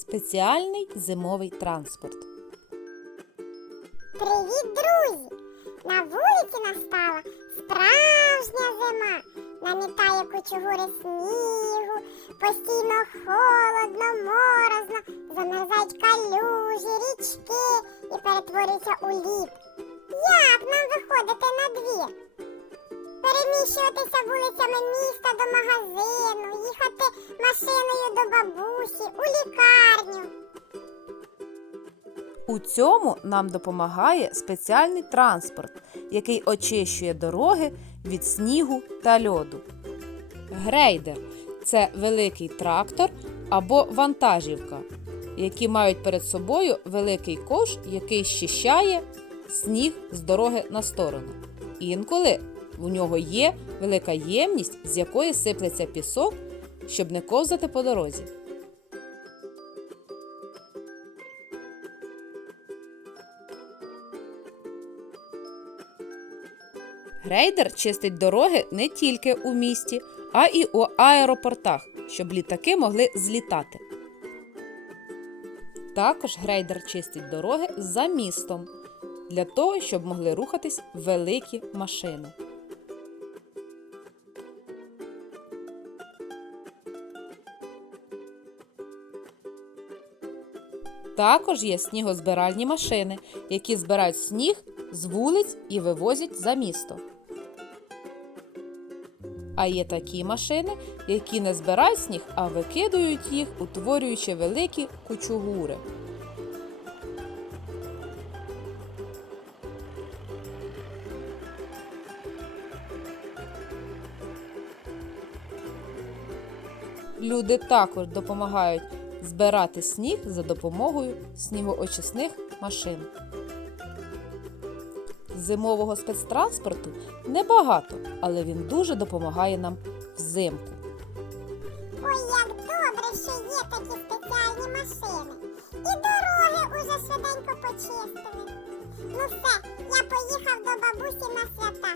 Спеціальний зимовий транспорт. Привіт, друзі! На вулиці настала справжня зима. Намітає кучугури снігу, постійно холодно, морозно, замерзають калюжі, річки і перетворюються у лід. Як нам виходити на двір? Переміщуватися вулицями міста до магазину, їхати машиною до бабусі, у лікарню. У цьому нам допомагає спеціальний транспорт, який очищує дороги від снігу та льоду. Грейдер це великий трактор або вантажівка, які мають перед собою великий кош, який щищає сніг з дороги на сторону. Інколи у нього є велика ємність, з якої сиплеться пісок, щоб не ковзати по дорозі. Грейдер чистить дороги не тільки у місті, а й у аеропортах, щоб літаки могли злітати. Також грейдер чистить дороги за містом для того, щоб могли рухатись великі машини. Також є снігозбиральні машини, які збирають сніг з вулиць і вивозять за місто. А є такі машини, які не збирають сніг, а викидують їх, утворюючи великі кучугури. Люди також допомагають збирати сніг за допомогою снігоочисних машин. Зимового спецтранспорту небагато, але він дуже допомагає нам взимку. Ой, як добре, що є такі спеціальні машини. І дороги уже швиденько почистили. Ну все, я поїхав до бабусі на свята.